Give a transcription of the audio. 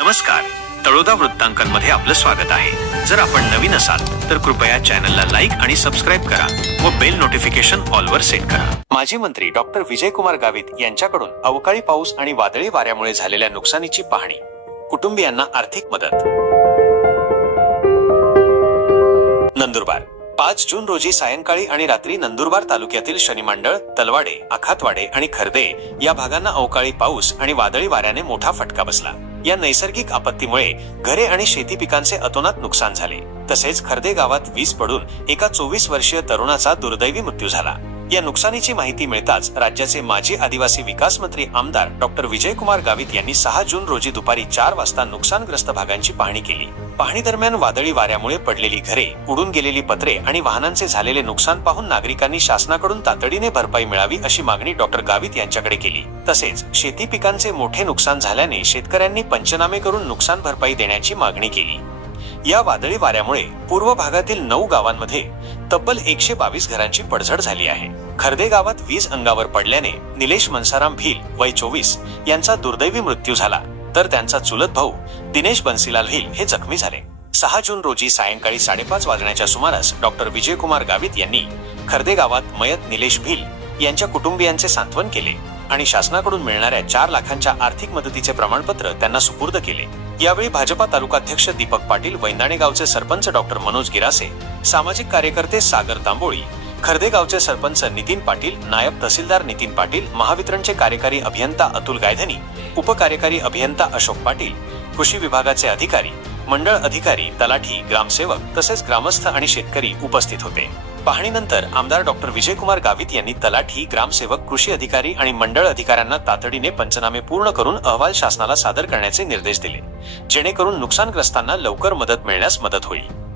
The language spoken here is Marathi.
नमस्कार. तळोदा वृत्तांकनमध्ये आपलं स्वागत आहे. जर आपण नवीन असाल तर कृपया चॅनलला लाईक आणि सबस्क्राईब करा व बेल नोटिफिकेशन ऑलवर सेट करा. माजी मंत्री डॉक्टर विजयकुमार गावित यांच्याकडून अवकाळी पाऊस आणि वादळी वाऱ्यामुळे झालेल्या नुकसानीची पाहणी. कुटुंबियांना आर्थिक मदत. नंदुरबार. पाच जून रोजी सायंकाळी आणि रात्री नंदुरबार तालुक्यातील शनिमांडळ तलवाडे आखातवाडे आणि खर्दे या भागांना अवकाळी पाऊस आणि वादळी वाऱ्याने मोठा फटका बसला. या नैसर्गिक आपत्तीमुळे घरे आणि शेती पिकांचे अतोनात नुकसान झाले. तसेच खर्दे गावात वीज पडून एका चोवीस वर्षीय तरुणाचा दुर्दैवी मृत्यू झाला. या नुकसानीची माहिती मिळताच राज्याचे माजी आदिवासी विकास मंत्री आमदार डॉक्टर विजयकुमार गावित यांनी सहा जून रोजी दुपारी चार वाजता नुकसानग्रस्त भागांची पाहणी केली. पाहणी दरम्यान वादळी वाऱ्यामुळे पडलेली घरे उडून गेलेली पत्रे आणि वाहनांचे झालेले नुकसान पाहून नागरिकांनी शासनाकडून तातडीने भरपाई मिळावी अशी मागणी डॉक्टर गावित यांच्याकडे केली. तसेच शेती पिकांचे मोठे नुकसान झाल्याने शेतकऱ्यांनी पंचनामे करून नुकसान भरपाई देण्याची मागणी केली. या वादळी वाऱ्यामुळे पूर्व भागातील नऊ गावांमध्ये तब्बल एकशे बावीस घरांची पडझड झाली आहे. खर्दे गावात वीज अंगावर पडल्याने निलेश मनसाराम भील वय चोवीस यांचा दुर्दैवी मृत्यू झाला. तर त्यांचा चुलत भाऊ दिनेश बन्सीलाल भील हे जखमी झाले. सहा जून रोजी सायंकाळी साडेपाच वाजण्याच्या सुमारास डॉक्टर विजयकुमार गावित यांनी खर्दे गावात मयत निलेश भील यांच्या कुटुंबियांचे सांत्वन केले. आणि शासनाकडून मिळणाऱ्या चार लाखांच्या आर्थिक मदतीचे प्रमाणपत्र त्यांना सुपूर्द केले. यावेळी भाजपा तालुकाध्यक्ष दीपक पाटील वैंदाणे गावचे सरपंच डॉक्टर मनोज गिरासे सामाजिक कार्यकर्ते सागर तांबोळी खर्दे गावचे सरपंच नितीन पाटील नायब तहसीलदार नितीन पाटील महावितरणचे कार्यकारी अभियंता अतुल गायधनी उपकार्यकारी अभियंता अशोक पाटील कृषी विभागाचे अधिकारी मंडळ अधिकारी तलाठी ग्रामसेवक तसेच ग्रामस्थ आणि शेतकरी उपस्थित होते. पाहणीनंतर आमदार डॉक्टर विजयकुमार गावित यांनी तलाठी ग्रामसेवक कृषी अधिकारी आणि मंडळ अधिकाऱ्यांना तातडीने पंचनामे पूर्ण करून अहवाल शासनाला सादर करण्याचे निर्देश दिले जेणेकरून नुकसानग्रस्तांना लवकर मदत मिळण्यास मदत होईल.